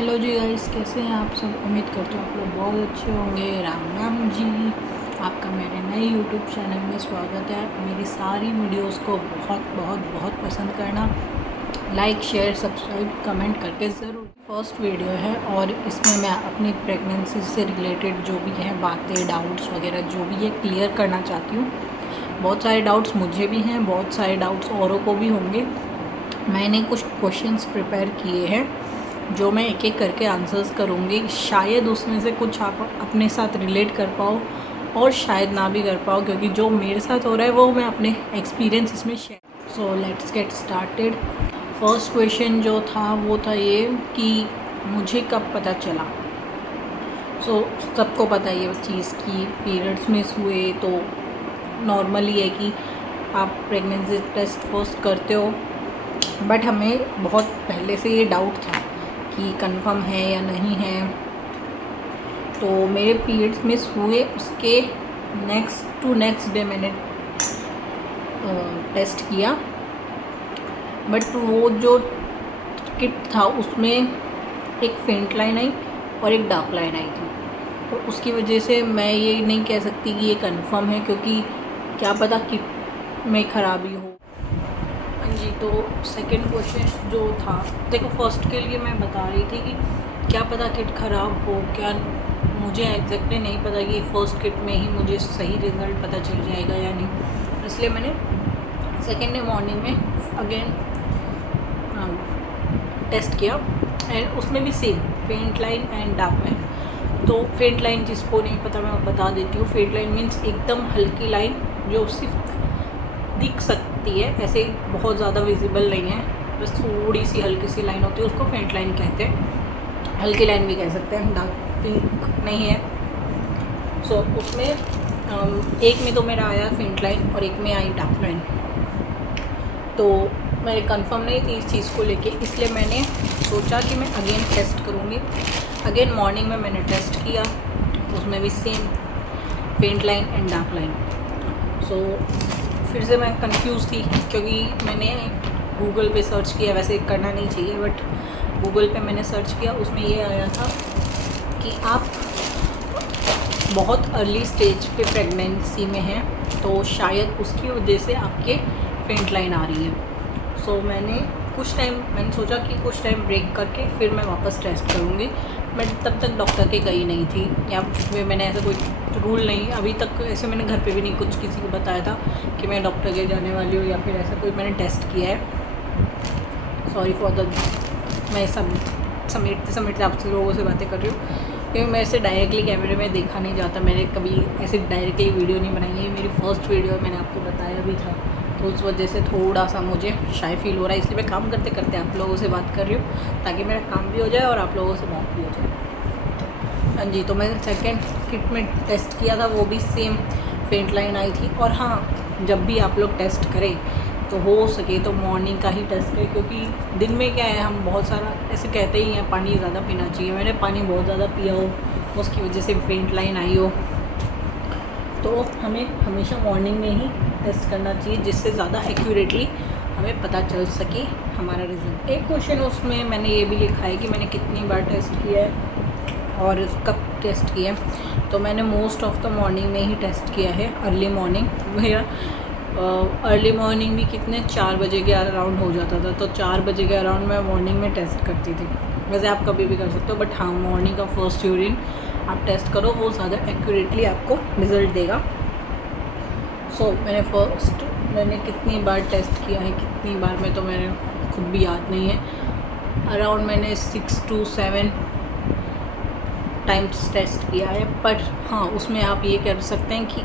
Hello जी guys, कैसे हैं आप सब। उम्मीद करते हो आप लोग बहुत अच्छे होंगे। राम राम जी। आपका मेरे नए यूट्यूब चैनल में स्वागत है। मेरी सारी वीडियोस को बहुत बहुत बहुत पसंद करना, लाइक शेयर सब्सक्राइब कमेंट करके ज़रूर। फर्स्ट वीडियो है और इसमें मैं अपनी प्रेगनेंसी से रिलेटेड जो भी है बातें, डाउट्स वगैरह जो भी है क्लियर करना चाहती हूँ। बहुत सारे डाउट्स मुझे भी हैं, बहुत सारे डाउट्स औरों को भी होंगे। मैंने कुछ क्वेश्चंस प्रिपेयर किए हैं जो मैं एक एक करके आंसर्स करूँगी। शायद उसमें से कुछ आप अपने साथ रिलेट कर पाओ और शायद ना भी कर पाओ, क्योंकि जो मेरे साथ हो रहा है वो मैं अपने एक्सपीरियंस इसमें share. So let's get started. First question जो था वो था ये कि मुझे कब पता चला। सबको पता है ये चीज़ कि पीरियड्स मिस हुए तो नॉर्मली है कि आप प्रेगनेंसी टेस्ट फर्स्ट करते हो, बट हमें बहुत पहले से ये डाउट था कि कंफर्म है या नहीं है। तो मेरे पीरियड्स मिस हुए, उसके नेक्स्ट डे मैंने टेस्ट किया, बट वो जो किट था उसमें एक फेंट लाइन आई और एक डार्क लाइन आई थी। तो उसकी वजह से मैं ये नहीं कह सकती कि ये कंफर्म है, क्योंकि क्या पता किट में ख़राबी हो। हाँ जी, तो सेकंड क्वेश्चन जो था, देखो फर्स्ट के लिए मैं बता रही थी कि क्या पता किट ख़राब हो, क्या मुझे एग्जैक्टली नहीं पता कि फर्स्ट किट में ही मुझे सही रिज़ल्ट पता चल जाएगा या नहीं। इसलिए मैंने सेकेंड डे मॉर्निंग में अगेन टेस्ट किया एंड उसमें भी सेम फेंट लाइन एंड डार्क लाइन। तो फेंट लाइन जिसको नहीं पता मैं बता देती हूँ। फेंट लाइन मीन्स एकदम हल्की लाइन जो सिर्फ दिख सकती है, ऐसे बहुत ज़्यादा विजिबल नहीं है, बस थोड़ी सी हल्की सी लाइन होती है, उसको फेंट लाइन कहते हैं। हल्की लाइन भी कह सकते हैं, डार्क पिंक नहीं है। उसमें एक में तो मेरा आया फेंट लाइन और एक में आई डार्क लाइन। तो मैं कंफर्म नहीं थी इस चीज़ को लेके, इसलिए मैंने सोचा कि मैं अगेन टेस्ट करूँगी। अगेन मॉर्निंग में मैंने टेस्ट किया, उसमें भी सेम फेंट लाइन एंड डार्क लाइन। फिर से मैं कंफ्यूज थी, क्योंकि मैंने गूगल पे सर्च किया, वैसे करना नहीं चाहिए बट गूगल पे मैंने सर्च किया, उसमें ये आया था कि आप बहुत अर्ली स्टेज पे प्रेगनेंसी में हैं, तो शायद उसकी वजह से आपके फेंट लाइन आ रही है। मैंने सोचा कि कुछ टाइम ब्रेक करके फिर मैं वापस टेस्ट करूँगी। मैं तब तक डॉक्टर के गई नहीं थी, या फिर मैंने ऐसा कोई रूल नहीं अभी तक, ऐसे मैंने घर पे भी नहीं कुछ किसी को बताया था कि मैं डॉक्टर के जाने वाली हूँ, या फिर ऐसा कोई मैंने टेस्ट किया है। सॉरी फॉर द, मैं समेटते आपसे लोगों से बातें कर रही हूँ, क्योंकि मेरे से डायरेक्टली कैमरे में देखा नहीं जाता। मैंने कभी ऐसे डायरेक्टली वीडियो नहीं बनाई है, मेरी फ़र्स्ट वीडियो मैंने आपको बताया भी था, तो उस वजह से थोड़ा सा मुझे शाय फील हो रहा है। इसलिए मैं काम करते करते आप लोगों से बात कर रही हूँ, ताकि मेरा काम भी हो जाए और आप लोगों से बात भी हो जाए। हाँ जी, तो मैंने सेकेंड किट में टेस्ट किया था, वो भी सेम फेंट लाइन आई थी। और हाँ, जब भी आप लोग टेस्ट करें तो हो सके तो मॉर्निंग का ही टेस्ट करें, क्योंकि दिन में क्या है, हम बहुत सारा ऐसे कहते ही हैं पानी ज़्यादा पीना चाहिए। मैंने पानी बहुत ज़्यादा पिया हो, उसकी वजह से फेंट लाइन आई हो, तो हमें हमेशा मॉर्निंग में ही टेस्ट करना चाहिए, जिससे ज़्यादा एक्यूरेटली हमें पता चल सके हमारा रिजल्ट। एक क्वेश्चन उसमें मैंने ये भी लिखा है कि मैंने कितनी बार टेस्ट किया है और कब टेस्ट किया है। तो मैंने मोस्ट ऑफ द मॉर्निंग में ही टेस्ट किया है, अर्ली मॉर्निंग। मेरा अर्ली मॉर्निंग भी कितने 4 बजे के अराउंड हो जाता था, तो 4 बजे के अराउंड मैं मॉर्निंग में टेस्ट करती थी। वैसे आप कभी भी कर सकते हो, बट हाँ, मॉर्निंग का फर्स्ट यूरिन आप टेस्ट करो, वो ज़्यादा एक्यूरेटली आपको रिज़ल्ट देगा। मैंने कितनी बार टेस्ट किया है, कितनी बार में तो मैंने खुद भी याद नहीं है। अराउंड मैंने 6 to 7 टाइम्स टेस्ट किया है। बट हाँ, उसमें आप ये कर सकते हैं कि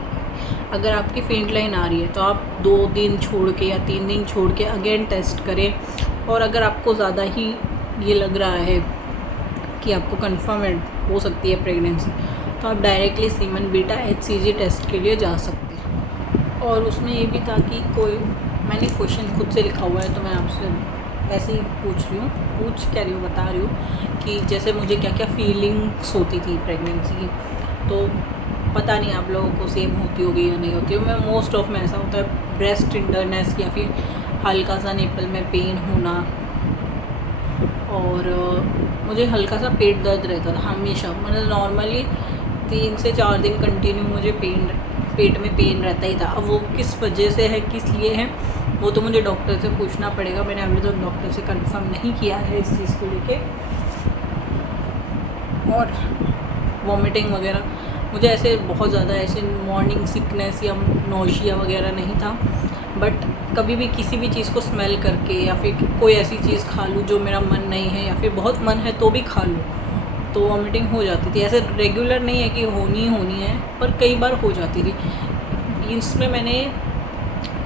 अगर आपकी फेंट लाइन आ रही है तो आप 2 दिन छोड़ के या 3 दिन छोड़ के अगेन टेस्ट करें। और अगर आपको ज़्यादा ही ये लग रहा है कि आपको कंफर्म हो सकती है प्रेगनेंसी, तो आप directly serum beta HCG test के लिए जा सकते हैं। और उसमें ये भी था कि मैंने क्वेश्चन खुद से लिखा हुआ है, तो मैं आपसे ऐसे ही बता रही हूँ कि जैसे मुझे क्या क्या फीलिंग्स होती थी प्रेगनेंसी की। तो पता नहीं आप लोगों को सेम होती होगी या नहीं होती। मैं मोस्ट ऑफ में ऐसा होता है, ब्रेस्ट टिंडरनेस या फिर हल्का सा निपल में पेन होना, और मुझे हल्का सा पेट दर्द रहता था हमेशा, मतलब नॉर्मली 3 से 4 दिन कंटिन्यू मुझे पेट में पेन रहता ही था। अब वो किस वजह से है, किस लिए है, वो तो मुझे डॉक्टर से पूछना पड़ेगा। मैंने अभी तक डॉक्टर से कंफर्म नहीं किया है इस चीज़ को लेके। और वॉमिटिंग वगैरह मुझे ऐसे बहुत ज़्यादा ऐसे मॉर्निंग सिकनेस या नोशिया वगैरह नहीं था, बट कभी भी किसी भी चीज़ को स्मेल करके या फिर कोई ऐसी चीज़ खा लूँ जो मेरा मन नहीं है या फिर बहुत मन है तो भी खा लूँ तो वॉमिटिंग हो जाती थी। ऐसे रेगुलर नहीं है कि होनी है, पर कई बार हो जाती थी। इसमें मैंने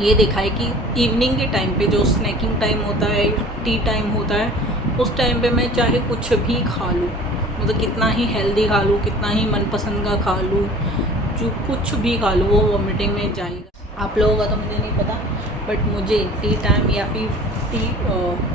ये देखा है कि इवनिंग के टाइम पे जो स्नैकिंग टाइम होता है, टी टाइम होता है, उस टाइम पे मैं चाहे कुछ भी खा लूँ, मतलब कितना ही हेल्दी खा लूँ, कितना ही मनपसंद का खा लूँ, जो कुछ भी खा लूँ वो वॉमिटिंग में जाएगा। आप लोगों का तो मुझे नहीं पता, बट मुझे टी टाइम या फिर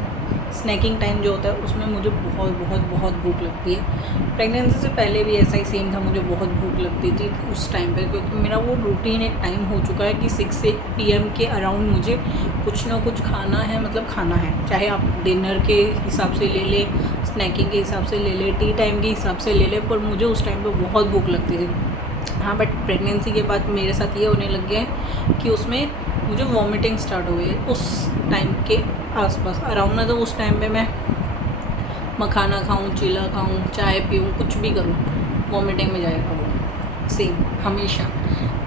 स्नैकिंग टाइम जो होता है उसमें मुझे बहुत भूख लगती है। प्रेगनेंसी से पहले भी ऐसा ही सेम था, मुझे बहुत भूख लगती थी उस टाइम पे, क्योंकि मेरा वो रूटीन एक टाइम हो चुका है कि 6 PM के अराउंड मुझे कुछ ना कुछ खाना है, मतलब खाना है। चाहे आप डिनर के हिसाब से ले लें, स्नैकिंग के हिसाब से ले लें, टी टाइम के हिसाब से ले लें, पर मुझे उस टाइम पर बहुत भूख लगती थी। हाँ, बट प्रेगनेंसी के बाद मेरे साथ ये होने लग गया है कि उसमें मुझे वॉमिटिंग स्टार्ट हो गई है उस टाइम के आसपास अराउंड ना। तो उस टाइम पे मैं मखाना खाऊं, चीला खाऊं, चाय पीऊं, कुछ भी करूं, वॉमिटिंग में जाएगा वो सेम हमेशा।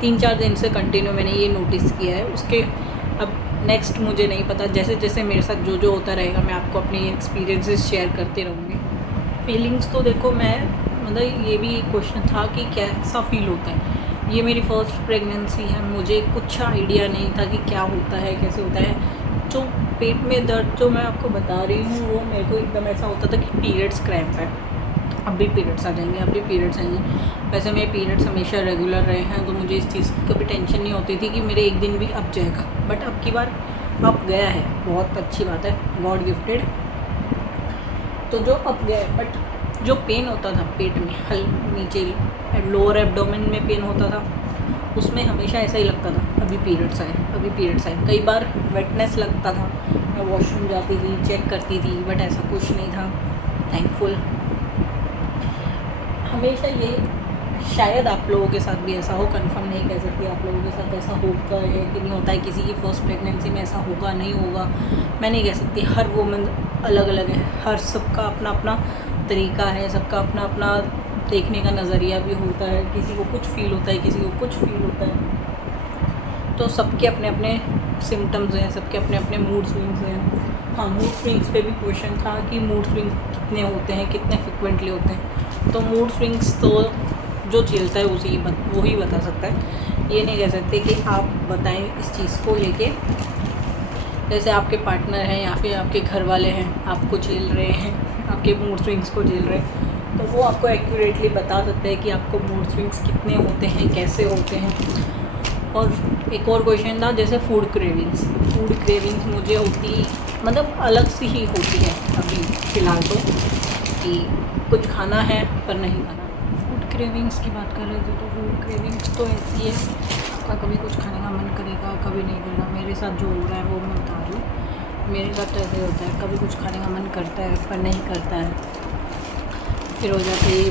3-4 दिन से कंटिन्यू मैंने ये नोटिस किया है। उसके अब नेक्स्ट मुझे नहीं पता, जैसे जैसे मेरे साथ जो होता रहेगा मैं आपको अपनी एक्सपीरियंसेस शेयर करते रहूँगी। फीलिंग्स तो देखो, मैं मतलब ये भी क्वेश्चन था कि कैसा फील होता है। ये मेरी फ़र्स्ट प्रेगनेंसी है, मुझे कुछ आइडिया नहीं था कि क्या होता है, कैसे होता है। जो पेट में दर्द जो मैं आपको बता रही हूँ वो मेरे को एकदम ऐसा होता था कि पीरियड्स क्रैम्प है, अब भी पीरियड्स आ जाएंगे, अब भी पीरियड्स आएंगे। वैसे मेरे पीरियड्स हमेशा रेगुलर रहे हैं, तो मुझे इस चीज़ की कभी टेंशन नहीं होती थी कि मेरे एक दिन भी अब जाएगा, बट अब की बार अब गया है, बहुत अच्छी बात है, गॉड गिफ्टेड। तो जो अब गया है, बट जो पेन होता था पेट में नीचे लोअर एब्डोमेन में पेन होता था, उसमें हमेशा ऐसा ही लगता था अभी पीरियड्स आए। कई बार वेटनेस लगता था, मैं वॉशरूम जाती थी, चेक करती थी, बट ऐसा कुछ नहीं था, थैंकफुल। हमेशा ये शायद आप लोगों के साथ भी ऐसा हो, कंफर्म नहीं कह सकती आप लोगों के साथ ऐसा होता है कि नहीं होता है, किसी की फर्स्ट प्रेगनेंसी में ऐसा होगा नहीं होगा मैं नहीं कह सकती। हर वुमन अलग अलग है, हर सबका अपना अपना तरीका है, सबका अपना अपना देखने का नज़रिया भी होता है, किसी को कुछ फ़ील होता है, किसी को कुछ फ़ील होता है। तो सबके अपने अपने सिम्टम्स हैं, सबके अपने अपने मूड स्विंग्स हैं। हाँ, मूड स्विंग्स पे भी क्वेश्चन था कि मूड स्विंग्स कितने होते हैं, कितने फ्रिक्वेंटली होते हैं। तो मूड स्विंग्स तो जो झेलता है वो ही बता सकता है, ये नहीं कह सकते कि आप बताएं इस चीज़ को लेके। जैसे आपके पार्टनर हैं या फिर आपके घर वाले हैं, आपको झेल रहे हैं, आपके मूड स्विंग्स को झेल रहे हैं, तो वो आपको एक्यूरेटली बता सकते हैं कि आपको मूड स्विंग्स कितने होते हैं, कैसे होते हैं। और एक और क्वेश्चन था जैसे फूड क्रेविंग्स मुझे होती, मतलब अलग सी ही होती है अभी फ़िलहाल तो, कि कुछ खाना है पर नहीं खाना। फूड क्रेविंग्स की बात कर रहे थे, तो फूड क्रेविंग्स तो ऐसी है, आपका कभी कुछ खाने का मन करेगा, कभी नहीं करेगा। मेरे साथ जो हो रहा है वो मैं बता रही हूँ, मेरे साथ तो ऐसे होता है, कभी कुछ खाने का मन करता है पर नहीं करता है, फिर हो जाते ही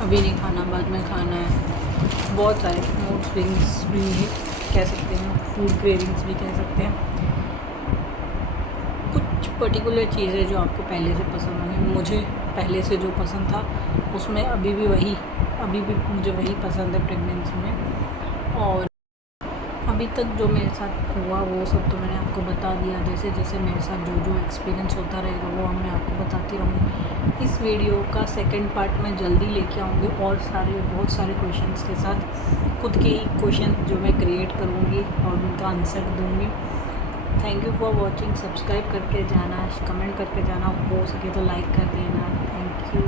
अभी नहीं खाना, बाद में खाना है। बहुत सारे मूड स्विंग्स भी कह सकते हैं, फूड क्रेविंग्स भी कह सकते हैं। कुछ पर्टिकुलर चीज़ें जो आपको पहले से पसंद है, मुझे पहले से जो पसंद था उसमें अभी भी मुझे वही पसंद है प्रेगनेंसी में। और अभी तक जो मेरे साथ हुआ वो सब तो मैंने आपको बता दिया। जैसे जैसे मेरे साथ जो एक्सपीरियंस होता रहेगा वो मैं आपको बताती रहूँगी। इस वीडियो का सेकंड पार्ट मैं जल्दी लेके आऊँगी और बहुत सारे क्वेश्चंस के साथ, खुद के ही क्वेश्चन जो मैं क्रिएट करूँगी और उनका आंसर दूँगी। Thank you for watching. Subscribe करके जाना, कमेंट करके जाना, हो सके तो लाइक कर देना। Thank you.